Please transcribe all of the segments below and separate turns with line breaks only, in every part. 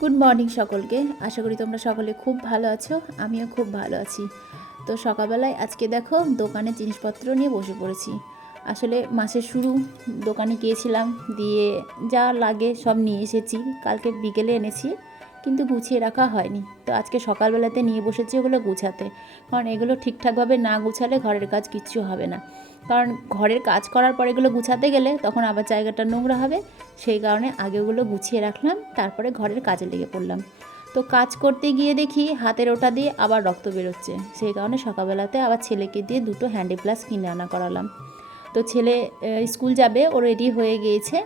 Good morning সকলকে। আশা করি তোমরা সকলে খুব ভালো আছো, আমিও খুব ভালো আছি। তো সকালবেলায় আজকে দেখো দোকানে জিনিসপত্র নিয়ে বসে পড়েছি। আসলে মাসের শুরু, দোকানে গিয়েছিলাম, দিয়ে যা লাগে সব নিয়ে এসেছি। কালকে বিকেলে এনেছি, কিন্তু গুছিয়ে রাখা হয়নি। তো আজকে সকালবেলাতে নিয়ে বসেছি ওগুলো গুছাতে। কারণ এগুলো ঠিকঠাকভাবে না গুছালে ঘরের কাজ কিচ্ছু হবে না। কারণ ঘরের কাজ করার পর এগুলো গুছাতে গেলে তখন আবার জায়গাটা নোংরা হবে। সেই কারণে আগে ওগুলো গুছিয়ে রাখলাম, তারপরে ঘরের কাজে লেগে পড়লাম। তো কাজ করতে গিয়ে দেখি হাতের ওটা দিয়ে আবার রক্ত বেরোচ্ছে। সেই কারণে সকালবেলাতে আবার ছেলেকে দিয়ে দুটো হ্যান্ডি প্লাস কিনে আনা করালাম। তো ছেলে স্কুল যাবে, ও রেডি হয়ে গিয়েছে।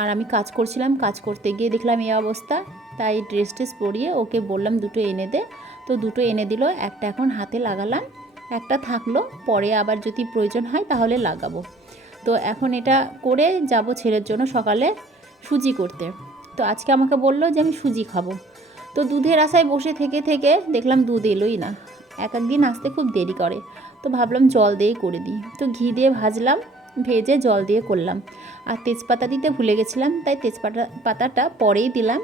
আর আমি কাজ করছিলাম, কাজ করতে গিয়ে দেখলাম এই অবস্থা। তাই ড্রেস ট্রেস পরিয়ে ওকে বললাম দুটো এনে দে। তো দুটো এনে দিল, একটা এখন হাতে লাগালাম। একটা থাকল, পরে আবার যদি প্রয়োজন হয় তাহলে লাগাবো। তো এখন এটা করে যাব ছেলের জন্য সকালে সুজি করতে। তো আজকে আমাকে বলল যে আমি সুজি খাব। তো দুধের আশায় বসে থেকে থেকে দেখলাম দুধ এলোই না। এক একদিন আসতে খুব দেরি করে। তো ভাবলাম জল দিয়েই করে দিই। তো ঘি দিয়ে ভাজলাম, ভেজে জল দিয়ে করলাম। আর তেজপাতা দিতে ভুলে গেছিলাম, তাই তেজপাতা পাতাটা পরেই দিলাম।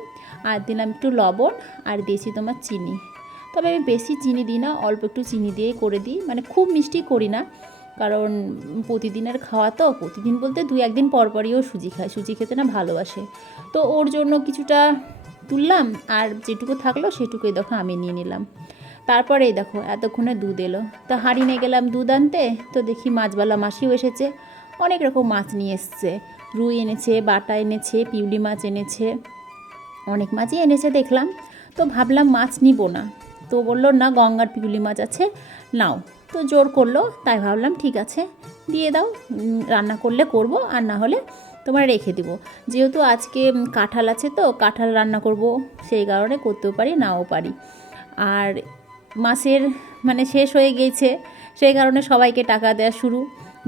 আর দিলাম একটু লবণ আর দিয়েছি তোমার চিনি। তবে আমি বেশি চিনি দিই না, অল্প একটু চিনি দিয়েই করে দিই। মানে খুব মিষ্টি করি না, কারণ প্রতিদিনের খাওয়া তো, প্রতিদিন বলতে দুই একদিন পর পরইও সুজি খায়, সুজি খেতে না ভালোবাসে। তো ওর জন্য কিছুটা তুললাম, আর যেটুকু থাকল সেটুকুই দেখো আমি নিয়ে নিলাম। তারপরে দেখো, এতক্ষণে দুধ এলো। তো হাঁড়ি নিয়ে গেলাম দুধ আনতে, তো দেখি মাছবালা মাসিও এসেছে। অনেক রকম মাছ নিয়ে এসছে। রুই এনেছে, বাটা এনেছে, পিউলি মাছ এনেছে, অনেক মাছই এনেছে দেখলাম। তো ভাবলাম মাছ নিব না। তো বলল, না, গঙ্গার পিউলি মাছ আছে, নাও। তো জোর করল, তাই ভাবলাম, ঠিক আছে, দিয়ে দাও রান্না করলে করব, আর না হলে তোমার রেখে দিব। যেহেতু আজকে কাঁঠাল আছে তো, কাঁঠাল রান্না করব, সেই কারণে করতেও পারি, নাও পারি। আর মাসের মানে শেষ হয়ে গিয়েছে, সেই কারণে সবাইকে টাকা দেওয়া শুরু।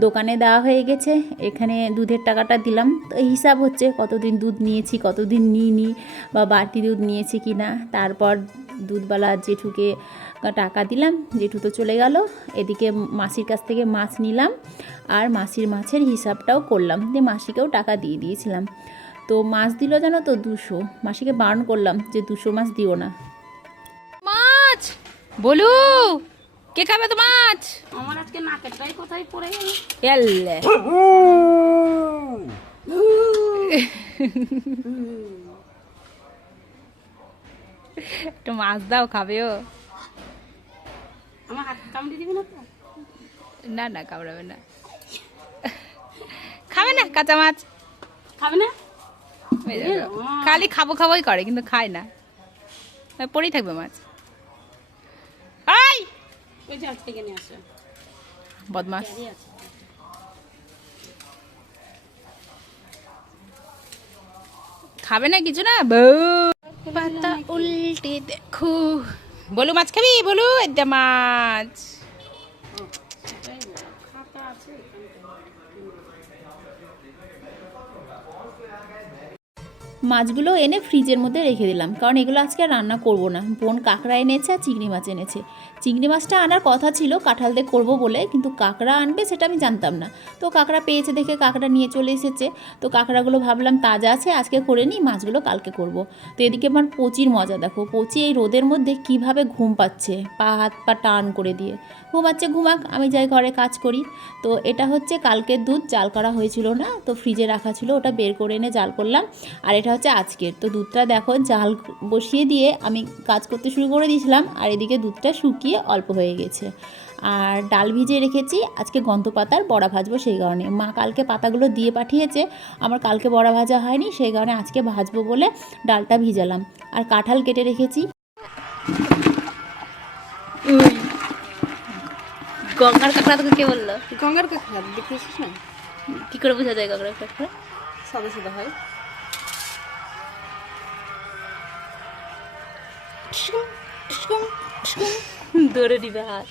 দোকানে দেওয়া হয়ে গেছে, এখানে দুধের টাকাটা দিলাম। তো হিসাব হচ্ছে, কতদিন দুধ নিয়েছি, কতদিন নিইনি, বা বাড়তি দুধ নিয়েছি কি না তারপর দুধওয়ালা জেঠুকে টাকা দিলাম জেঠু তো চলে গেল। এদিকে মাসির কাছ থেকে মাছ নিলাম আর মাসির মাছের হিসাবটাও করলাম দিয়ে মাসিকেও টাকা দিয়ে দিয়েছিলাম। তো মাছ দিল জানো তো দুশো মাসিকে বারণ করলাম যে দুশো মাছ দিও না।
মাছ! বলু কে খাবে তো মাছ?
আমার আজকে নাকেরটাই কোথায় পড়ে গেল?
এলে। একটু মাছ দাও খাবে ও
আমার হাত কামড়ে দিবি না
না কামড়াবে না। খাবে না কাঁচা মাছ?
খাবে না?
খালি খাব খাবোই করে কিন্তু খায় না। পড়েই থাকবে মাছ। বদমাস খাবে না কিছু না? বউ! পাতা উল্টে দেখো। বলু মাছ খাবি? বলু এটা মাছ।
মাছগুলো এনে ফ্রিজের মধ্যে রেখে দিলাম। কারণ এগুলো আজকে রান্না করব না। বোন কাঁকড়া এনেছে আর চিংড়ি মাছ এনেছে। চিংড়ি মাছটা আনার কথা ছিল, কাঁঠাল দিয়ে করব বলে, কিন্তু কাঁকড়া আনবে সেটা আমি জানতাম না। তো কাঁকড়া পেয়েছে দেখে কাঁকড়া নিয়ে চলে এসেছে। তো কাঁকড়াগুলো ভাবলাম তাজা আছে, আজকে করে নিই, মাছগুলো কালকে করব। তো এদিকে আমার পচির মজা, দেখো। পচি এই রোদের মধ্যে কীভাবে ঘুম পাচ্ছে, পা হাত পা টান করে দিয়ে। ঘুমাচ্ছে, ঘুমাক, আমি যাই ঘরে কাজ করি। তো এটা হচ্ছে কালকের দুধ, জাল করা হয়েছিল না, তো ফ্রিজে রাখা ছিল, ওটা বের করে এনে জাল করলাম। আর এটা হচ্ছে আজকের। তো দুধটা দেখো জাল বসিয়ে দিয়ে আমি কাজ করতে শুরু করে দিয়েছিলাম আর এদিকে দুধটা শুকিয়ে অল্প হয়ে গেছে। আর ডাল ভিজিয়ে রেখেছি আজকে গন্ধ পাতার বড়া ভাজবো সেই কারণে। মা কালকে পাতাগুলো দিয়ে পাঠিয়েছে আমার কালকে বড়া ভাজা হয়নি সেই কারণে আজকে ভাজবো বলে ডালটা ভিজালাম। আর কাঁঠাল কেটে রেখেছি। গঙ্গার কাঁকড়া তোকে কে বলল?
গঙ্গার কাঁকড়া দেখেছিস না?
কি করে বোঝা যায় গঙ্গার কাঁকড়া?
সাদা সাদা হয়।
ধরে দিবে হাত।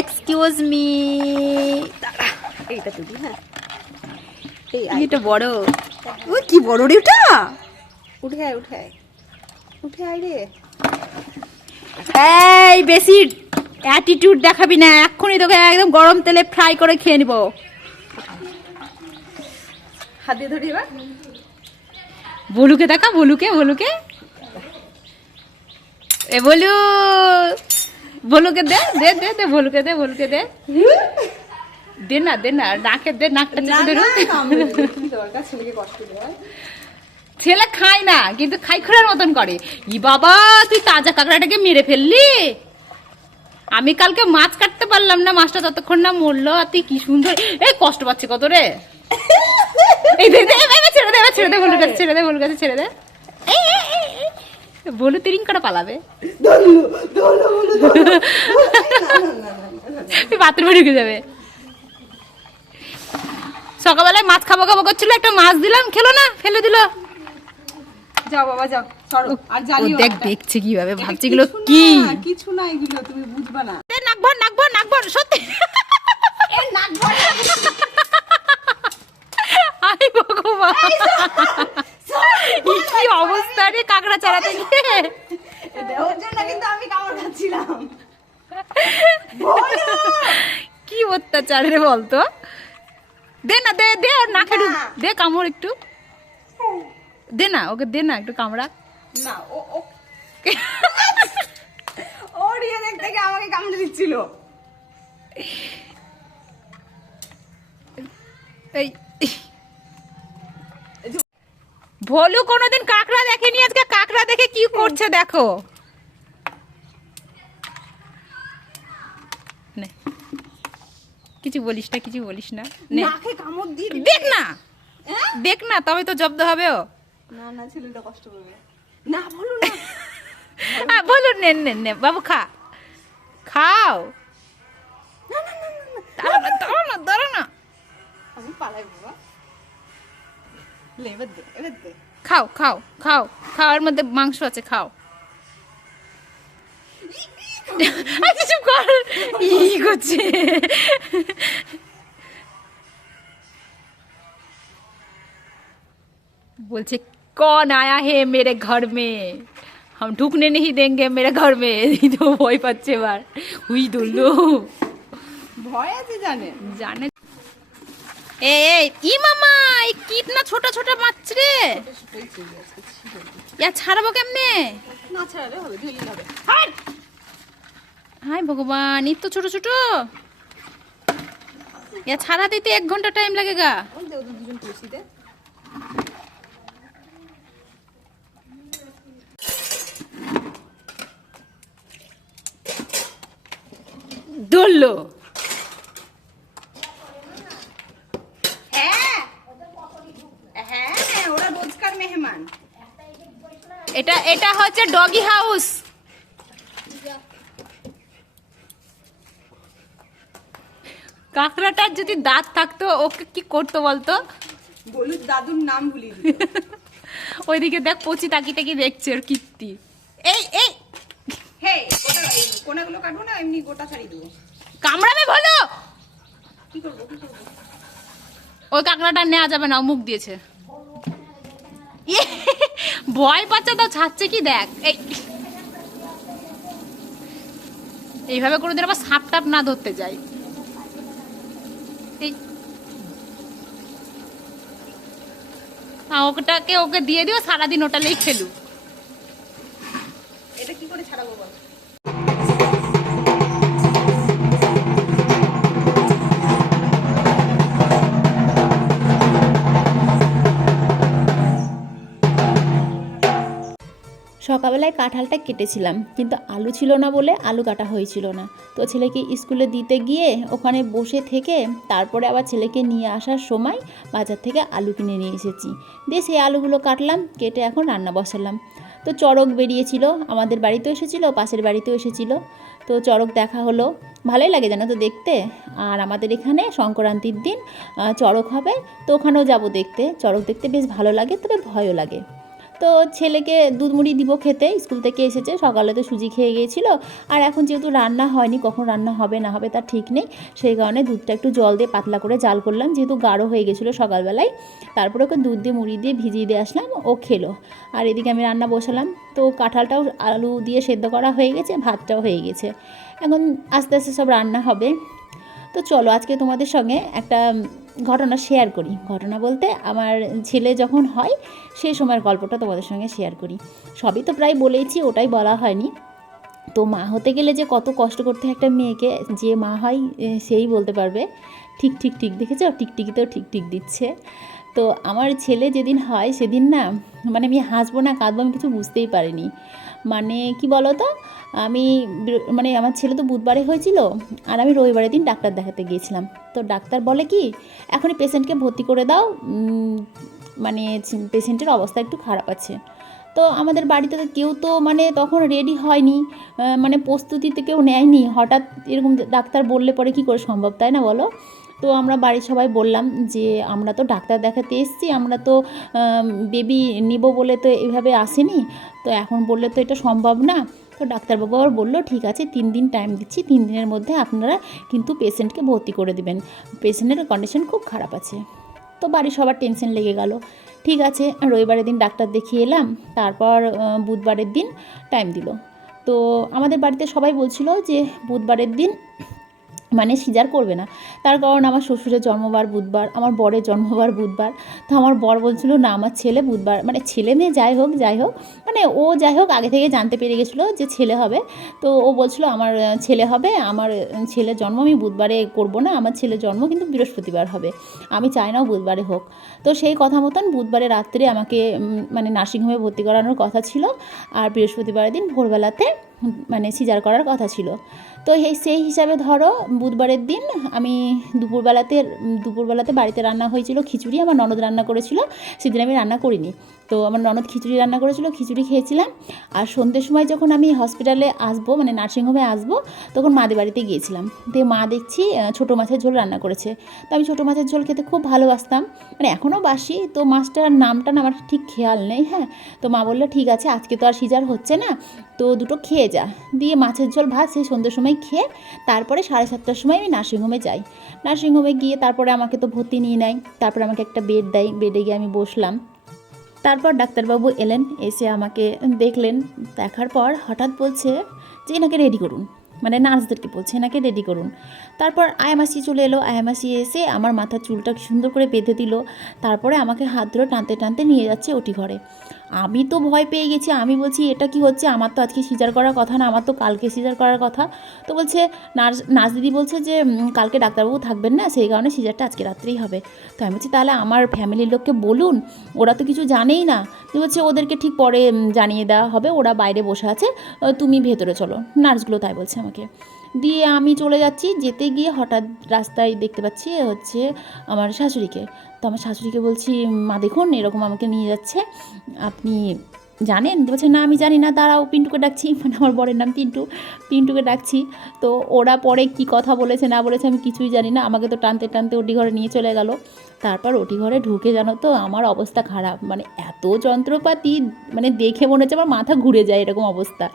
এক্সকিউজ মি
এইটা তুলি হ্যাঁ?
এটা বড়।
ও কি বড় রে ওটা? উঠে আয় উঠে আয়। উঠে আয় রে।
এই বেশি অ্যাটিটিউড দেখাবি না। এক্ষুনি তোকে একদম গরম তেলে ফ্রাই করে খেয়ে নিব।
হাত দিয়ে ধরি এবার।
বলুকে দেখা বলুকে বলুকে। এ বলু বলুকে দে দে দে দে বলুকে দে বলুকে দে। দে না দে না নাকে দে নাকটা? ছেলে খায় না কিন্তু খাই খোড়ার মতন করে। ই বাবা তুই তাজা কাঁকড়াটাকে মেরে ফেললি? আমি কালকে মাছ কাটতে পারলাম না মাছটা ততক্ষণ না মরলো আর তুই কি সুন্দর। এই কষ্ট পাচ্ছে কত রে? এই ছেড়ে দে ছেড়ে দে বলু কাছে ছেড়ে দে বলু কাছে ছেড়ে দে। এই। বলু তিরিং করে পালাবে বাথরুমে ঢুকে যাবে। সকালবেলায় মাছ খাব খাব করছিল একটা মাছ দিলাম খেলো না ফেলে দিল।
যাও বাবা যাও আর জ্বালিও
দেখ দেখছে কীভাবে
এটা
ভাবছে এগুলো
কিছু
কি?
কিছু না এগুলো তুমি বুঝবা না।
নাক ভর নাক ভর নাক ভর সত্যি আই ভগবান। অবস্থা রে কাকড়া চালাতে গিয়ে।
ওর জন্য কিন্তু আমি কামড় খাচ্ছিলাম।
কি অত্যাচার রে বলতো? দে না দে দে নাকে ঢুক। দে কামড় একটু। দে না ওকে দে না একটু কামড়া।
না ও ও। ওর ইয়ে দেখতে গিয়ে আমাকে কামড়ে দিচ্ছিল।
এই ভলু কোনোদিন কাকড়া দেখেনি আজকে? কাকড়া দেখে কি করছে দেখো। কিছু বলিস না কিছু বলিস না। নে। দেখ না।
হ্যাঁ?
দেখ না তবে তো জব্দ হবে ও।
না না ছেলেটা কষ্ট পাবে না বলো না।
বলুন নে নে নে বাবু খা। খাও। দাঁড়া না দাঁড়া না দাঁড়া না।
আমি পালাই বাবা।
খাও খাও খাও খাওয়ার মধ্যে মাংস আছে খাও আচ্ছা চুপ কর ই করছে বলছে कौन आया है मेरे घर में हम ढुकने नहीं देंगे मेरे घर में এই তো ভয় পাচ্ছে এবার হুই দুল্লু
ভয় আছে জানে
জানে এ এই ই মামা এই কিতনা ছোট ছোট মাছ রে। ইয়া ছাড়বো কেমনে?
না ছাড়ালে হবে ধুইলে হবে।
হাই ভগবান ই তো ছোট ছোট। ইয়া ছাড়া দিতে এক ঘণ্টা টাইম লাগে গা।
দুজন দে
ধরলো
হ্যাঁ হ্যাঁ ওরা রোজকার মেহমান
এটা এটা হচ্ছে ডগি হাউস। কাঁকড়াটার যদি দাঁত থাকতো ওকে কি করতো বলতো?
বলুর দাদুর নাম দিল।
ওইদিকে দেখ পচি তাকি তাকি দেখছে ওর কীর্তি। এই এই!
কোনাগুলো কাটবো না এমনি গোটা ছাড়িয়ে দেবো।
কামড়াবে বলো!
কি করব কি করব?
ওই কাঁকড়াটা নেওয়া যাবে না মুখ দিয়েছে। ইয়ে, ভয় পাচ্ছে তো ছাড়ছে কি দেখ, এই। এইভাবে কোনোদিন আবার সাপ টাপ না ধরতে যাই। ওটাকে ওকে দিয়ে দিও, সারাদিন ওটালেই খেলু
সকালবেলায় কাঁঠালটা কেটেছিলাম, কিন্তু আলু ছিল না বলে আলু কাটা হয়েছিল না। তো ছেলেকে স্কুলে দিতে গিয়ে ওখানে বসে থেকে তারপরে আবার ছেলেকে নিয়ে আসার সময় বাজার থেকে আলু কিনে নিয়ে এসেছি। দিয়ে সেই আলুগুলো কাটলাম, কেটে এখন রান্না বসালাম। তো চড়ক বেরিয়েছিল, আমাদের বাড়িতেও এসেছিল, পাশের বাড়িতেও এসেছিল। তো চড়ক দেখা হলো, ভালোই লাগে জানো তো দেখতে। আর আমাদের এখানে সংক্রান্তির দিন চড়ক হবে, তো ওখানেও যাব দেখতে। চড়ক দেখতে বেশ ভালো লাগে, তবে ভয়ও লাগে। তো ছেলেকে দুধ মুড়ি দিব খেতে, স্কুল থেকে এসেছে, সকালে তো সুজি খেয়ে গিয়েছিল। আর এখন যেহেতু রান্না হয়নি, কখন রান্না হবে না হবে তার ঠিক নেই, সেই কারণে দুধটা একটু জল দিয়ে পাতলা করে জাল করলাম, যেহেতু গাঢ় হয়ে গেছিল সকালবেলায়, তারপরে ওকে দুধ দিয়ে মুড়ি দিয়ে ভিজিয়ে দিয়ে আসলাম, ও খেলো। আর এদিকে আমি রান্না বসালাম, তো কাঁঠালটাও আলু দিয়ে সেদ্ধ করা হয়ে গেছে, ভাতটাও হয়ে গেছে। এখন আস্তে আস্তে সব রান্না হবে। তো চলো আজকে তোমাদের সঙ্গে একটা
ঘটনা শেয়ার করি। ঘটনা বলতে আমার ছেলে যখন হয়, সেই সময়ের গল্পটা তোমাদের সঙ্গে শেয়ার করি। সবই তো প্রায় বলেইছি, ওটাই বলা হয়নি। তো মা হতে গেলে যে কত কষ্ট করতে একটা মেয়েকে, যে মা হয় সেই বলতে পারবে। ঠিক ঠিক ঠিক দেখেছ? টিকটিকিতেও ঠিক ঠিক দিচ্ছে। তো আমার ছেলে যেদিন হয় সেদিন না মানে আমি হাসবো না, কাঁদবো, আমি কিছু বুঝতেই পারিনি। মানে কি বলো তো আমি মানে আমার ছেলে তো বুধবারে হয়েছিল, আর আমি রবিবারের দিন ডাক্তার দেখাতে গিয়েছিলাম। তো ডাক্তার বলে কি, এখনই পেশেন্টকে ভর্তি করে দাও মানে পেশেন্টের অবস্থা একটু খারাপ আছে। তো আমাদের বাড়িতে কেউ তো মানে তখন রেডি হয়নি মানে প্রস্তুতিতে কেউ নেয়নি। হঠাৎ এরকম ডাক্তার বললে পরে কি করে সম্ভব, তাই না বলো? তো আমরা বাড়ির সবাই বললাম যে, আমরা তো ডাক্তার দেখাতে এসেছি, আমরা তো বেবি নিব বলে তো এইভাবে আসেনি। তো এখন বললে তো এটা সম্ভব না। তো ডাক্তারবাবু আবার বলল, ঠিক আছে, তিন দিন টাইম দিচ্ছি, তিন দিনের মধ্যে আপনারা কিন্তু পেশেন্টকে ভর্তি করে দেবেন। পেশেন্টের কন্ডিশন খুব খারাপ আছে। তো বাড়ির সবার টেনশন লেগে গেল। ঠিক আছে, রবিবারের দিন ডাক্তার দেখিয়ে এলাম, তারপর বুধবারের দিন টাইম দিল। তো আমাদের বাড়িতে সবাই বলছিল যে, বুধবারের দিন মানে সিজার করবে না। তার কারণ আমার শ্বশুরের জন্মবার বুধবার, আমার বরের জন্মবার বুধবার। তো আমার বর বলছিল, না, আমার ছেলে বুধবার। মানে ছেলে মেয়ে যাই হোক যাই হোক মানে ও যাই হোক আগে থেকে জানতে পেরে গেছিল যে ছেলে হবে। তো ও বলছিল, আমার ছেলে হবে, আমার ছেলের জন্ম আমি বুধবারে করব না, আমার ছেলের জন্ম কিন্তু বৃহস্পতিবার হবে। আমি চাই না বুধবারে হোক। তো সেই কথা মতন বুধবারে রাত্রে আমাকে মানে নার্সিংহোমে ভর্তি করানোর কথা ছিল। আর বৃহস্পতিবারের দিন ভোরবেলাতে মানে সিজার করার কথা ছিল। তো এই সেই হিসাবে ধরো, বুধবারের দিন আমি দুপুরবেলাতে দুপুরবেলাতে বাড়িতে রান্না হয়েছিল খিচুড়ি, আমার ননদ রান্না করেছিল, সেদিন আমি রান্না করিনি। তো আমার ননদ খিচুড়ি রান্না করেছিল, খিচুড়ি খেয়েছিলাম। আর সন্ধ্যের সময় যখন আমি হসপিটালে আসব মানে নার্সিংহোমে আসব, তখন মাদের বাড়িতে গিয়েছিলাম। দিয়ে মা দেখছি ছোটো মাছের ঝোল রান্না করেছে। তো আমি ছোটো মাছের ঝোল খেতে খুব ভালোবাসতাম। মানে এখনও বাসি, তো মাছটার নামটা না আমার ঠিক খেয়াল নেই হ্যাঁ। তো মা বলল, ঠিক আছে, আজকে তো আর সিজার হচ্ছে না, তো দুটো খেয়ে যা। দিয়ে মাছের ঝোল ভাত, সেই সন্ধ্যের সময় খেয়ে তারপরে সাড়ে সাতটার সময় আমি নার্সিংহোমে যাই। নার্সিংহোমে গিয়ে তারপরে আমাকে তো ভর্তি নিয়ে নেয়, তারপরে আমাকে একটা বেড দেয় বেডে গিয়ে আমি বসলাম। তারপর ডাক্তারবাবু এলেন, এসে আমাকে দেখলেন, দেখার পর হঠাৎ বলছে যে, এনাকে রেডি করুন। মানে নার্সদেরকে বলছে, এনাকে রেডি করুন। তারপর আয়ামাসি চলে এলো। আয়ামাসি এসে আমার মাথার চুলটা সুন্দর করে বেঁধে দিল। তারপরে আমাকে হাত ধরে টানতে টানতে নিয়ে যাচ্ছে ওটি ঘরে। আমি তো ভয় পেয়ে গেছি। আমি বলছি, এটা কি হচ্ছে? আমার তো আজকে সিজার করার কথা না, আমার তো কালকে সিজার করার কথা। তো বলছে, নার্স নার্স দিদি বলছে যে কালকে ডাক্তারবাবু থাকবেন না, সেই কারণে সিজারটা আজকে রাত্রেই হবে। তো আমি বলছি, তাহলে আমার ফ্যামিলির লোককে বলুন, ওরা তো কিছু জানেই না। বলছে ওদেরকে ঠিক পরে জানিয়ে দেওয়া হবে। ওরা বাইরে বসে আছে। তুমি ভেতরে চলো। নার্সগুলো তাই বলছে আমাকে। দিয়ে আমি চলে যাচ্ছি। যেতে গিয়ে হঠাৎ রাস্তায় দেখতে পাচ্ছি হচ্ছে আমার শাশুড়িকে। তো আমার শাশুড়িকে বলছি, মা, দেখুন, এরকম আমাকে নিয়ে যাচ্ছে। আপনি জানেন? বলছে, না, আমি জানি না, দাঁড়াও, পিন্টুকে ডাকছি। মানে আমার বরের নাম পিন্টু, পিন্টুকে ডাকছি। তো ওরা পরে কি কথা বলেছে, না বলেছে, আমি কিছুই জানি না। আমাকে তো টানতে টানতে ওটি ঘরে নিয়ে চলে গেল। তারপর ওটি ঘরে ঢুকে জানো তো, আমার অবস্থা খারাপ। মানে এত যন্ত্রপাতি মানে দেখে মনে হচ্ছে আমার মাথা ঘুরে যায় এরকম অবস্থা।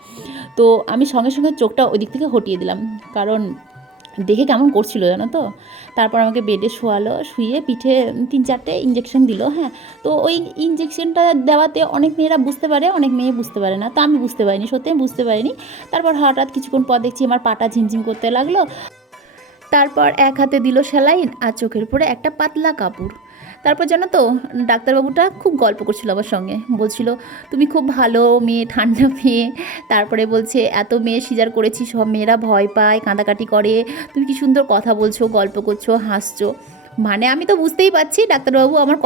তো আমি সঙ্গে সঙ্গে চোখটা ওই দিক থেকে হটিয়ে দিলাম। কারণ দেখে কেমন করছিল জানো তো? তারপর আমাকে বেডে শোয়ালো, শুয়ে পিঠে তিন চারটে ইঞ্জেকশন দিল হ্যাঁ? তো ওই ইঞ্জেকশনটা দেওয়াতে অনেক মেয়েরা বুঝতে পারে, অনেক মেয়ে বুঝতে পারে না। তো আমি বুঝতে পারিনি, সত্যি আমি বুঝতে পারিনি। তারপর হঠাৎ কিছুক্ষণ পর দেখছি আমার পাটা ঝিমঝিম করতে লাগল। তারপর এক হাতে দিল স্যালাইন আর চোখের উপরে একটা পাতলা কাপড়। তারপর জানো তো, ডাক্তারবাবুটা খুব গল্প করছিল আমার সঙ্গে। বলছিল, তুমি খুব ভালো মেয়ে, ঠান্ডা মেয়ে। তারপরে বলছে, এত মেয়ে সিজার করেছি, সব মেয়েরা ভয় পায়, কাঁদাকাটি করে। তুমি কি সুন্দর কথা বলছো, গল্প করছ, হাসছো। মানে আমি তো বুঝতেই পারছি, ডাক্তারবাবু আমার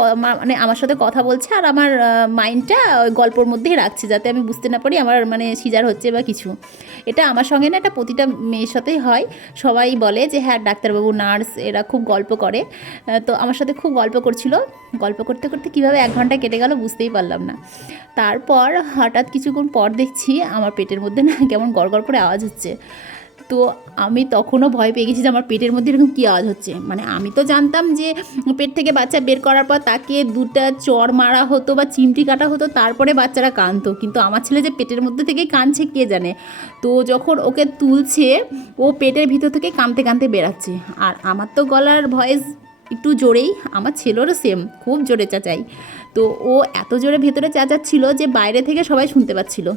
মানে আমার সাথে কথা বলছে আর আমার মাইন্ডটা ওই গল্পর মধ্যেই রাখছে যাতে আমি বুঝতে না পারি আমার মানে সিজার হচ্ছে বা কিছু। এটা আমার সঙ্গে না এটা প্রতিটা মেয়ের সাথেই হয়। সবাই বলে যে হ্যাঁ ডাক্তারবাবু, নার্স এরা খুব গল্প করে। তো আমার সাথে খুব গল্প করছিল। গল্প করতে করতে কীভাবে এক ঘণ্টা কেটে গেল বুঝতেই পারলাম না। তারপর হঠাৎ কিছুক্ষণ পর দেখছি আমার পেটের মধ্যে না কেমন গড়গড় করে আওয়াজ হচ্ছে। তো আমি তখনও ভয় পেয়ে গেছি যে আমার পেটের মধ্যে এরকম কী আওয়াজ হচ্ছে। মানে আমি তো জানতাম যে পেট থেকে বাচ্চা বের করার পর তাকে দুটা চর মারা হতো বা চিমটি কাটা হতো, তারপরে বাচ্চারা কাঁদতো। কিন্তু আমার ছেলে যে পেটের মধ্যে থেকেই কাঁদছে, কে জানে? তো যখন ওকে তুলছে, ও পেটের ভিতর থেকে কাঁদতে কাঁদতে বেরাচ্ছে আর আমার তো গলার ভয়েস একটু জোরেই, আমার ছেলেরও সেম খুব জোরে চাচাই। তো ও এত জোরে ভেতরে চাচাচ্ছিল যে বাইরে থেকে সবাই শুনতে পাচ্ছিল।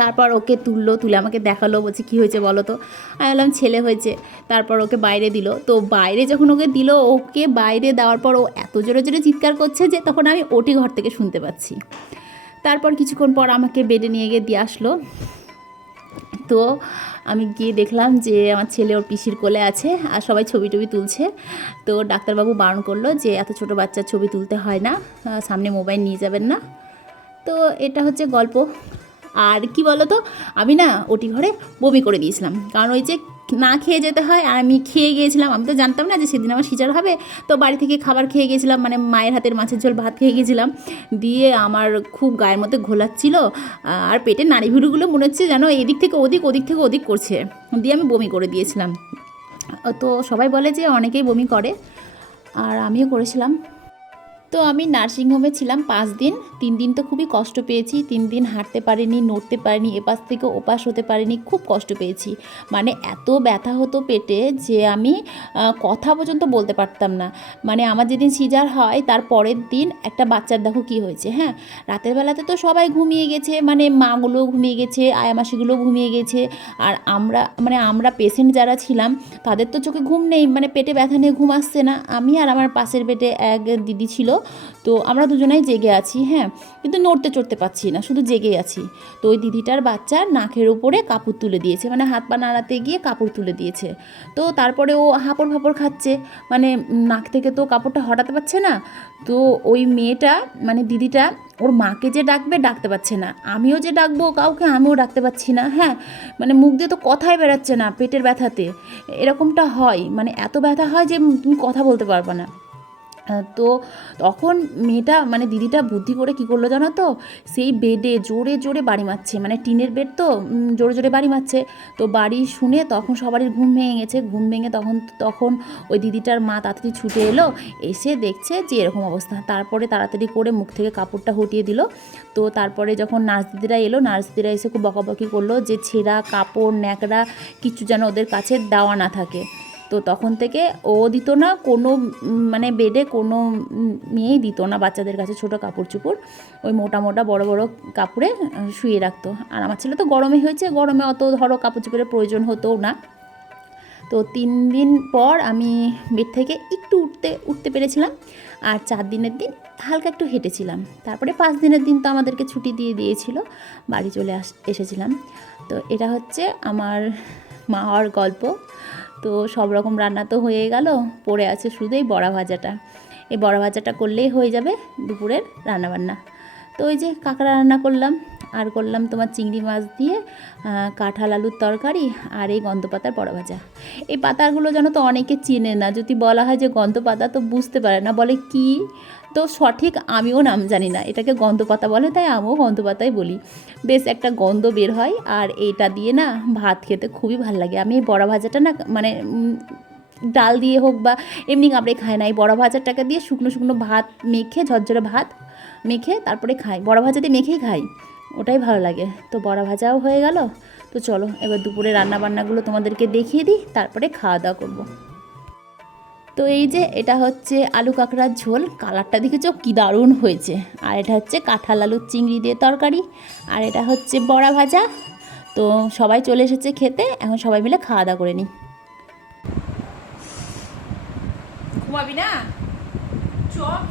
তারপর ওকে তুললো, তুলে আমাকে দেখাল, বলছে, কী হয়েছে বলো তো? আমি বললাম, ছেলে হয়েছে। তারপর ওকে বাইরে দিল। তো বাইরে যখন ওকে দিল, ওকে বাইরে দেওয়ার পর ও এত জোরে জোরে চিৎকার করছে যে তখন আমি ওটি ঘর থেকে শুনতে পাচ্ছি। তারপর কিছুক্ষণ পর আমাকে বেডে নিয়ে গিয়ে দিয়ে আসলো। তো আমি গিয়ে দেখলাম যে আমার ছেলে ওর পিসির কোলে আছে আর সবাই ছবি টবি তুলছে। তো ডাক্তারবাবু বারণ করল যে এত ছোট বাচ্চার ছবি তুলতে হয় না সামনে মোবাইল নিয়ে যাবেন না। তো এটা হচ্ছে গল্প। আর কি বলো তো আমি না ওটি ঘরে বমি করে দিয়েছিলাম। কারণ ওই যে না খেয়ে যেতে হয়, আর আমি খেয়ে গিয়েছিলাম, আমি তো জানতাম না যে সেদিন আমার সিজার হবে। তো বাড়ি থেকে খাবার খেয়ে গেছিলাম মানে মায়ের হাতের মাছের ঝোল ভাত খেয়ে গেছিলাম দিয়ে আমার খুব গায়ের মধ্যে ঘোলাচ্ছিল, আর পেটের নাড়ি ভিড়ুগুলো মনে হচ্ছে যেন এদিক থেকে ওদিক ওদিক থেকে ওদিক করছে। দিয়ে আমি বমি করে দিয়েছিলাম। তো সবাই বলে যে অনেকেই বমি করে, আর আমিও করেছিলাম। তো আমি নার্সিংহোমে ছিলাম পাঁচ দিন। তিন দিন তো খুবই কষ্ট পেয়েছি। তিন দিন হাঁটতে পারিনি, নড়তে পারিনি, এপাশ থেকে ওপাশ হতে পারিনি, খুব কষ্ট পেয়েছি। মানে এত ব্যথা হতো পেটে যে আমি কথা পর্যন্ত বলতে পারতাম না। মানে আমার যেদিন সিজার হয়, তার পরের দিন একটা বাচ্চার দেখো কী হয়েছে হ্যাঁ? রাতের বেলাতে তো সবাই ঘুমিয়ে গেছে মানে মাগুলো ঘুমিয়ে গেছে, আয়ামাসিগুলো ঘুমিয়ে গেছে। আর আমরা মানে আমরা পেশেন্ট যারা ছিলাম, তাদের তো চোখে ঘুম নেই মানে পেটে ব্যথা নিয়ে ঘুম আসছে না। আমি আর আমার পাশের পেটে এক দিদি ছিল তো আমরা দুজনেই জেগে আছি হ্যাঁ। কিন্তু নড়তে চড়তে পারছি না, শুধু জেগে আছি। তো ওই দিদিটার বাচ্চা নাকের উপরে কাপড় তুলে দিয়েছে মানে হাত পা নাড়াতে গিয়ে কাপড় তুলে দিয়েছে। তো তারপরে ও হাঁপড় ফাপড় খাচ্ছে মানে নাক থেকে তো কাপড়টা হটাতে পারছে না। তো ওই মেয়েটা মানে দিদিটা, ওর মাকে যে ডাকবে ডাকতে পারছে না। আমিও যে ডাকবো কাউকে আমিও ডাকতে পারছি না হ্যাঁ। মানে মুখ দিয়ে তো কথাই বেরাচ্ছে না পেটের ব্যথাতে। এরকমটা হয় মানে এত ব্যথা হয় যে তুমি কথা বলতে পারবে না। তো তখন মেয়েটা মানে দিদিটা বুদ্ধি করে কি করল জানো তো? সেই বেডে জোরে জোরে বাড়ি মারছে মানে টিনের বেড তো জোরে জোরে বাড়ি মারছে। তো বাড়ি শুনে তখন সবারই ঘুম ভেঙে গেছে। ঘুম ভেঙে তখন তখন ওই দিদিটার মা তাড়াতাড়ি ছুটে এলো, এসে দেখছে যে এরকম অবস্থা। তারপরে তাড়াতাড়ি করে মুখ থেকে কাপড়টা হটিয়ে দিল। তো তারপরে যখন নার্স দিদিরা এলো নার্স দিদিরা এসে খুব বকাবকি করল যে ছেঁড়া কাপড়, ন্যাকড়া কিছু যেন ওদের কাছে দেওয়া না থাকে। তো তখন থেকে ও দিত না, কোনো মানে বেডে কোনো মেয়েই দিত না বাচ্চাদের কাছে ছোট কাপড় চুপড় ওই মোটা মোটা বড় বড় কাপড়ে শুয়ে রাখতো। আর আমার ছেলে তো গরমে হয়েছে, গরমে অত ধরো কাপড় চুপড়ের প্রয়োজন হতোও না। তো তিন দিন পর আমি বেড থেকে একটু উঠতে উঠতে পেরেছিলাম। আর চার দিনের দিন হালকা একটু হেঁটেছিলাম। তারপরে পাঁচ দিনের দিন তো আমাদেরকে ছুটি দিয়ে দিয়েছিল, বাড়ি চলে আস, এসেছিলাম। তো এটা হচ্ছে আমার মা হওয়ার গল্প। তো সব রকম রান্না তো হয়ে গেল। পড়ে আছে শুধু এই বড়া ভাজাটা। এই বড়া ভাজাটা করলেই হয়ে যাবে দুপুরের রান্নাবান্না। তো ওই যে কাঁকড়া রান্না করলাম। আর করলাম তোমার চিংড়ি মাছ দিয়ে কাঁঠাল আলুর তরকারি আর এই গন্ধ পাতার বড়া ভাজা। এই পাতাগুলো যেন তো অনেকে চেনে না, যদি বলা হয় যে গন্ধ পাতা তো বুঝতে পারে না, বলে কি? তো সঠিক আমিও নাম জানি না, এটাকে গন্ধ পাতা বলে, তাই আমিও গন্ধ পাতাই বলি। বেশ একটা গন্ধ বের হয় আর এইটা দিয়ে না ভাত খেতে খুবই ভালো লাগে। আমি এই বড়া ভাজাটা না মানে ডাল দিয়ে হোক বা এমনি কাপড়ে খাই না, এই বড়া ভাজাটাকে দিয়ে শুকনো শুকনো ভাত মেখে, ঝরঝরে ভাত মেখে তারপরে খাই। বড়া ভাজা দিয়ে মেখেই খাই। ওটাই ভালো লাগে। তো বড়া ভাজাও হয়ে গেল। তো চলো, এবার দুপুরে রান্না বান্নাগুলো তোমাদেরকে দেখিয়ে দিই, তারপরে খাওয়া দাওয়া করব। তো এই যে, এটা হচ্ছে আলু কাঁকড়ার ঝোল। কালারটা দেখেছ? কি দারুণ হয়েছে। আর এটা হচ্ছে কাঁঠাল আলুর চিংড়ি দিয়ে তরকারি। আর এটা হচ্ছে বড়া ভাজা। তো সবাই চলে এসেছে খেতে, এখন সবাই মিলে খাওয়া দাওয়া করে নিই।
ঘুমাবি না? চপ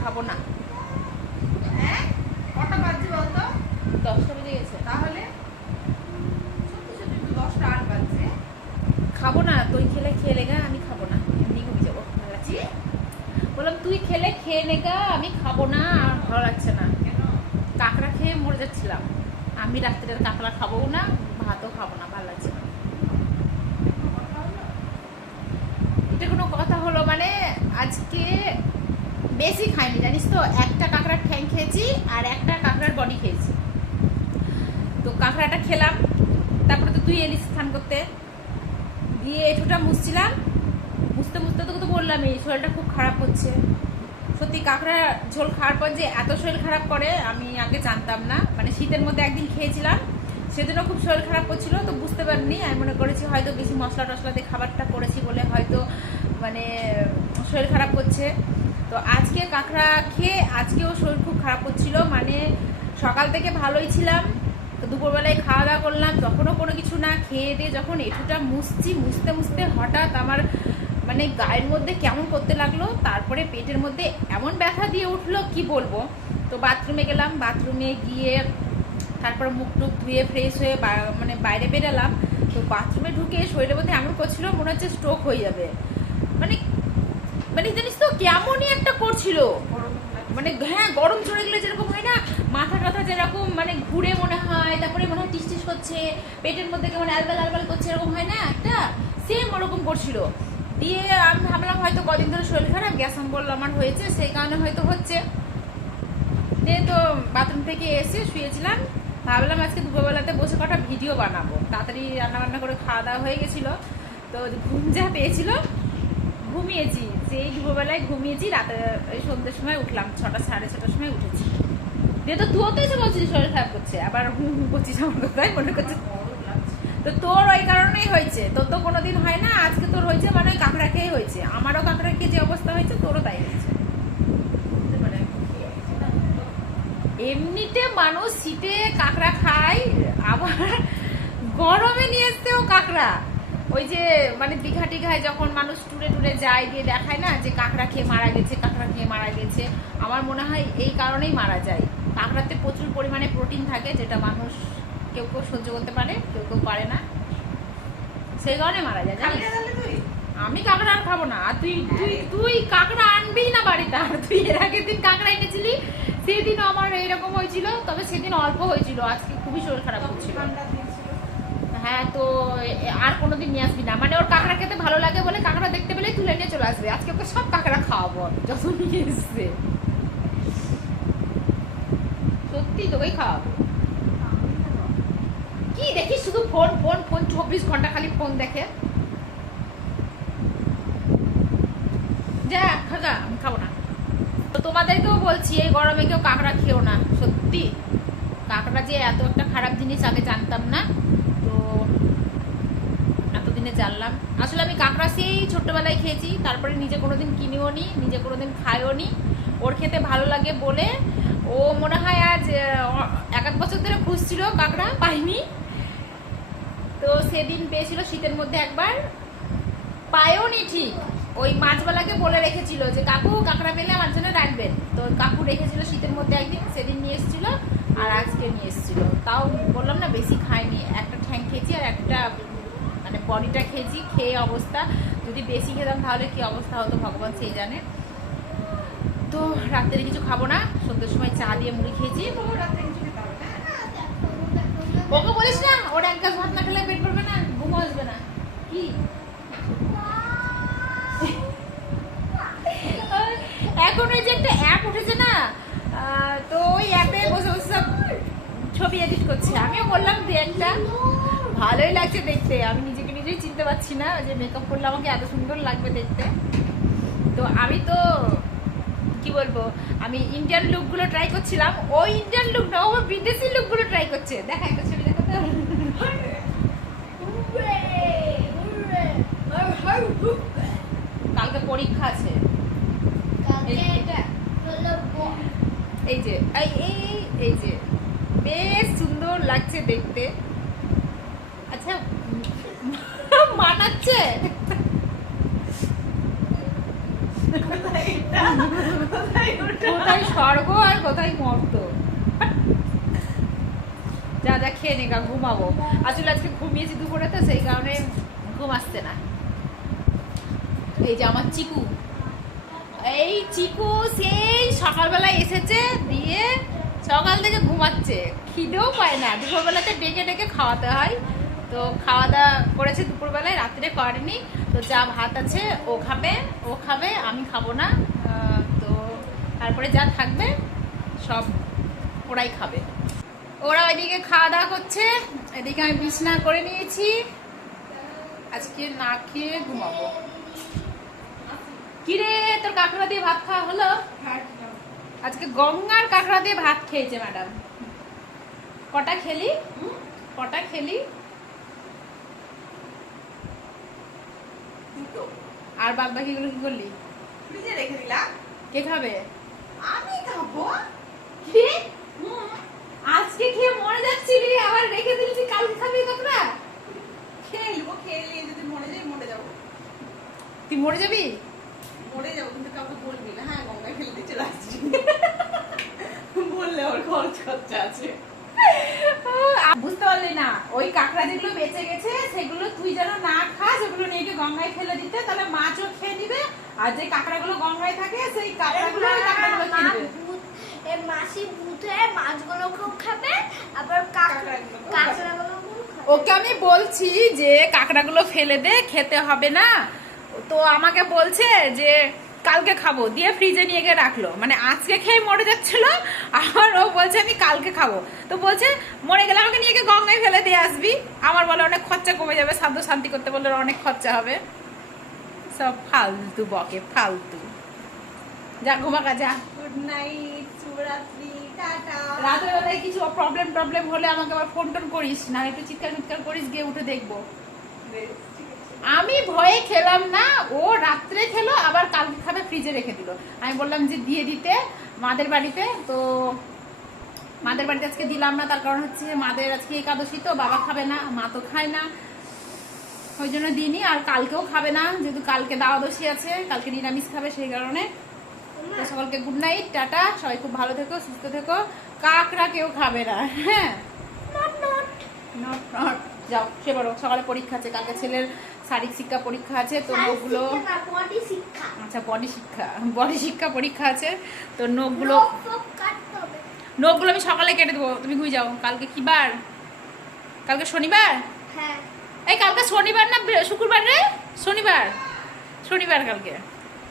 খাব না। কটা বাজছে বলতো?
দশটা বেজে গেছে।
তাহলে? দশটা আট বাজছে।
খাব না তুই খেলে খেয়ে লেগা আমি খাব না। এমনি ঘুমিয়ে যাব। ভালো লাগছে বললাম তুই খেলে খেয়ে নেগা আমি খাব না আর ভালো লাগছে না।
কেন?
কাঁকড়া খেয়ে মরে যাচ্ছিলাম। আমি রাত্রে কাঁকড়া খাব না ভাতও খাব না ভালো লাগছে না। এটা কোনো কথা হলো মানে আজকে বেশি খাইনি, জানিস তো? একটা কাঁকড়ার ঠ্যাং খেয়েছি আর একটা কাঁকড়ার বডি খেয়েছি। তো কাঁকড়াটা খেলাম, তারপরে তো তুই এলিস স্নান করতে। দিয়ে এটুটা মুছছিলাম। মুছতে মুছতে তোকে তো বললাম, এই শরীরটা খুব খারাপ হচ্ছে। সত্যি কাঁকড়া ঝোল খাওয়ার পর যে এত শরীর খারাপ করে, আমি আগে জানতাম না। মানে শীতের মধ্যে একদিন খেয়েছিলাম, সেদিনও খুব শরীর খারাপ করছিল, তো বুঝতে পারিনি। আমি মনে করেছি হয়তো বেশি মশলা টশলা দিয়ে খাবারটা করেছি বলে হয়তো মানে শরীর খারাপ করছে। তো আজকে কাঁকড়া খেয়ে আজকেও শরীর খুব খারাপ করছিল মানে সকাল থেকে ভালোই ছিলাম, তো দুপুরবেলায় খাওয়া দাওয়া করলাম, তখনও কোনো কিছু না, খেয়ে দিয়ে যখন এটুটা মুছছি, মুছতে মুছতে হঠাৎ আমার মানে গায়ের মধ্যে কেমন করতে লাগল, তারপরে পেটের মধ্যে এমন ব্যথা দিয়ে উঠল, কি বলব? তো বাথরুমে গেলাম, বাথরুমে গিয়ে তারপর মুখ টুক ধুয়ে ফ্রেশ হয়ে মানে বাইরে বেরালাম। তো বাথরুমে ঢুকে শরীরের মধ্যে এমন করছিল, মনে হচ্ছে স্ট্রোক হয়ে যাবে। মানে মানে জানিস তো, কেমনই একটা করছিল। মানে হ্যাঁ গরম চড়ে গেলে যেরকম হয় না, মাথা টাথা যেরকম মানে ঘুরে মনে হয়, তারপরে মনে হয় টিস করছে, পেটের মধ্যে কেমন আলবাল আলবাল করছে, এরকম হয় না, একটা সেম ওরকম করছিল। দিয়ে আমি ভাবলাম হয়তো কদিন ধরে শরীর খারাপ, গ্যাস অম্বল আমার হয়েছে সেই কারণে হয়তো হচ্ছে। দিয়ে তো বাথরুম থেকে এসে শুয়েছিলাম, ভাবলাম আজকে দুপুরবেলাতে বসে কটা ভিডিও বানাবো। তাড়াতাড়ি রান্না বান্না করে খাওয়া দাওয়া হয়ে গেছিল, তো ঘুম যা পেয়েছিল, ঘুমিয়েছি। সেই দুপুরবেলায় ঘুমিয়েছি, রাতে সন্ধ্যের সময় উঠলাম, ছটা, সাড়ে ছটার সময় উঠেছি। দিয়ে তো তো এসে বলছিস শরীর খারাপ করছে, আবার হুম হুম করছিস আমার কথাই মনে করছে। তো তোর ওই কারণেই হয়েছে, তোর তো কোনোদিন হয় না, আজকে তোর হয়েছে মানে কাঁকড়া খেয়ে হয়েছে, আমারও কাঁকড়া খেয়ে যে অবস্থা হয়েছে, তোরও তাই হয়েছে। এমনিতে মানুষ শীতে কাঁকড়া খায়, আবার গরমে নিয়ে এসতেও কাঁকড়া। ওই যে মানে দীঘা টিঘায় যখন মানুষ টুরে টুরে যায় গিয়ে দেখায় না যে কাঁকড়া খেয়ে মারা গেছে কাঁকড়া খেয়ে মারা গেছে আমার মনে হয় এই কারণেই মারা যায়। কাঁকড়াতে প্রচুর পরিমাণে প্রোটিন থাকে যেটা মানুষ কেউ কেউ সহ্য করতে পারে কেউ কেউ পারে না। সেই কারণে মারা যায় জানিস? আমি কাঁকড়া আর খাব না। আর তুই তুই তুই কাঁকড়া আনবি না বাড়িতে? আর তুই এর আগের দিন কাঁকড়া এনেছিলি সেদিন আমার এইরকম হয়েছিল তবে সেদিন অল্প হয়েছিল আজকে খুবই শরীর খারাপ হচ্ছিল। হ্যাঁ তো আর কোনোদিন নিয়ে আসবি না। মানে ওর কাঁকড়া খেতে ভালো লাগে বলে কাঁকড়া দেখতে পেলে তুলে নিয়ে চলে আসবে। আজকে ওকে সব কাঁকড়া খাওয়াবো যত নিয়ে এসছে। সত্যি তোকেই খাওয়াবো। কি দেখি শুধু ফোন ফোন ফোন, চব্বিশ ঘণ্টা খালি ফোন দেখে। যা খাগা আমি খাব না। তো তোমাদেরকেও বলছি, এই গরমে কেউ কাঁকড়া খেও না, সত্যি। কাঁকড়া যে এত একটা খারাপ জিনিস আগে জানতাম না। জানলাম। আসলে আমি কাঁকড়া সেই ছোট্টবেলায় খেয়েছি, তারপরে নিজে কোনোদিন কিনেও নি, নিজে কোনোদিন খাইও নি। ওর খেতে ভালো লাগে বলে ও মনে হয় আজ এক এক বছর ধরে খুঁজছিল কাঁকড়া, পাইনি। তো সেদিন পেয়েছিল শীতের মধ্যে একবার। পায়ও নি ঠিক। ওই মাছওয়ালাকে বলে রেখেছিল যে, কাকু, কাঁকড়া পেলে আমার জন্য রাখবেন। তো কাকু রেখেছিল শীতের মধ্যে একদিন, সেদিন নিয়ে এসেছিল আর আজকে নিয়ে এসেছিল। তাও বললাম না, বেশি খাইনি একটা ঠ্যাং খেয়েছি আর একটা মানে বডিটা খেয়েছি, খেয়ে অবস্থা। যদি বেশি খেতাম তাহলে কি অবস্থা হতো, ভগবান সেই জানে। তো রাত্রে কিছু খাব না, সন্ধ্যের সময় চা দিয়ে মুড়ি খেয়েছি। ওকে বলিস না, ওর এক গাছ ভাত না খেলে পেট ভরবে না ঘুম আসবে না। কি? এখন ওই যে একটা অ্যাপ উঠেছে না তো ওই অ্যাপে বসে বসে সব ছবি এডিট করছে। আমিও বললাম দু একটা, ভালোই লাগছে দেখতে, আমি নিজেই চিনতে পারছি না যে মেকআপ করলে আমাকে এত সুন্দর লাগবে দেখতে। তো আমি তো কি বলব আমি ইন্ডিয়ান লুকগুলো ট্রাই করছিলাম ও ইন্ডিয়ান লুক না ও বিদেশি লুকগুলো ট্রাই করছে। দেখা একটা ছবি দেখা তো। কালকে পরীক্ষা আছে। এই যে এই এই এই যে বেশ সুন্দর লাগছে দেখতে আচ্ছা উম, মানাচ্ছে কোথায় স্বর্গ আর কোথায় মর্ত। যা যা খেয়ে নে, গা ঘুমাবো। আসলে আজকে ঘুমিয়েছি দুপুরে তো, সেই কারণে ঘুম আসছে না। এই যে আমার চিকু। এই চিকু সেই সকালবেলায় এসেছে দিয়ে সকাল থেকে ঘুমাচ্ছে। খিদেও পায় না। দুপুরবেলাতে ডেকে ডেকে খাওয়াতে হয়। তো খাওয়া দাওয়া করেছে দুপুরবেলায়, রাত্রে করেনি। তো যা ভাত আছে, ও খাবে ও খাবে, আমি খাব না। তো তারপরে যা থাকবে সব ওরাই খাবে। ওরা ওইদিকে খাওয়া দাওয়া করছে এদিকে আমি বিছনা করে নিয়েছি। আজকে না খেয়ে ঘুমাবো। কিরে তোর কাঁকড়া দিয়ে ভাত খাওয়া হলো? আজকে গঙ্গার কাঁকড়া দিয়ে ভাত খেয়েছে ম্যাডাম কটা খেলি? কটা খেলি? আর বাদ বাকিগুলো কি করলি?
রেখে দিলাম।
কে খাবে?
আমি খাব। রে
আজকে বুঝতে পারলি না ওই কাঁকড়া যেগুলো বেঁচে গেছে সেগুলো তুই যেন না খাস ওগুলো নিয়ে গিয়ে গঙ্গায় ফেলে দিতে তাহলে মাছও খেয়ে নিবে আর যে কাঁকড়াগুলো গঙ্গায় থাকে সেই কাঁকড়াগুলো ওই কাঁকড়াগুলো খেয়ে
মাসি ভূত হয়ে মাছগুলোকেও খাবে আবার কাঁকড়া
কাঁকড়াগুলোকেও
কাঁকড়াগুলোকেও
ওকে আমি বলছি যে কাঁকড়াগুলো ফেলে দে খেতে হবে না। তো আমাকে বলছে যে কালকে খাব দিয়ে ফ্রিজে নিয়ে গিয়ে রাখল। মানে আজকে খেয়ে মরে যাচ্ছিল আর ও বলছে আমি কালকে খাব। তো বলছে মরে গেলে আমাকে নিয়ে গিয়ে গঙ্গায় ফেলে দিয়ে আসবি। আমার বলে অনেক খরচা কমে যাবে সাধ্য শান্তি করতে বললে অনেক খরচা হবে। সব ফালতু বকে ফালতু। যা ঘুমাকা যা।
গুড নাইট শুভরাত্রি টাটা।
রাতের বেলায় কিছু প্রবলেম প্রবলেম হলে আমাকে আবার ফোন টোন করিস না একটু চিৎকার মিৎকার করিস গিয়ে উঠে দেখব। আমি ভয়ে খেলাম না ও রাত্রে খেলো আবার কালকে খাবে ফ্রিজে রেখে দিল। আমি বললাম যে দিয়ে দিতে মাদের বাড়িতে তো মাদের বাড়িতে আজকে দিলাম না তার কারণ হচ্ছে মাদের আজকে একাদশী তো বাবা খাবে না মা তো খায় না। ওই জন্য দিইনি আর কালকেও খাবে না যেহেতু কালকে দাওয়াদশী আছে কালকে নিরামিষ খাবে সেই কারণে। সকলকে গুড নাইট টাটা। সবাই খুব ভালো থেকো সুস্থ থেকো। কাকড়া কেউ খাবে না হ্যাঁ? যাও সে বড় সকালে পরীক্ষা আছে কালকে ছেলের শারীরিক শিক্ষা পরীক্ষা আছে তো নোকগুলো আচ্ছা বডি শিক্ষা বডি শিক্ষা পরীক্ষা আছে তো নোকগুলো নোকগুলো আমি সকালে কেটে দেবো তুমি ঘুরে যাও কালকে কি বার? কালকে শনিবার?
হ্যাঁ।
এই কালকে শনিবার না শুক্রবার রে? শনিবার শনিবার কালকে।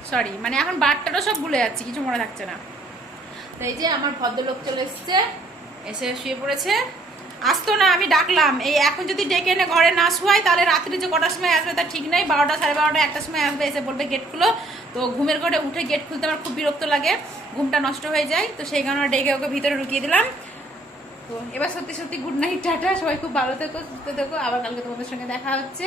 সরি মানে এখন বারটারও সব ভুলে যাচ্ছি, কিছু মনে থাকছে না। তো এই যে আমার ভদ্রলোক চলে এসছে, এসে শুয়ে পড়েছে। আসতো না, আমি ডাকলাম, এই এখন যদি ডেকে এনে ঘরে না শোয়াই তাহলে রাত্রে যে কটার সময় আসবে তার ঠিক নাই, বারোটা, সাড়ে বারোটা, একটার সময় আসবে, এসে বলবে গেট খুলো। তো ঘুমের ঘরে উঠে গেট খুলতে আমার খুব বিরক্ত লাগে, ঘুমটা নষ্ট হয়ে যায়। তো সেই কারণে ডেকে ওকে ভিতরে ঢুকিয়ে দিলাম। তো এবার সত্যি সত্যি গুড নাইট টাটা, সবাই খুব ভালো থেকো, সুস্থ থেকো। আবার কালকে তোমাদের সঙ্গে দেখা হচ্ছে।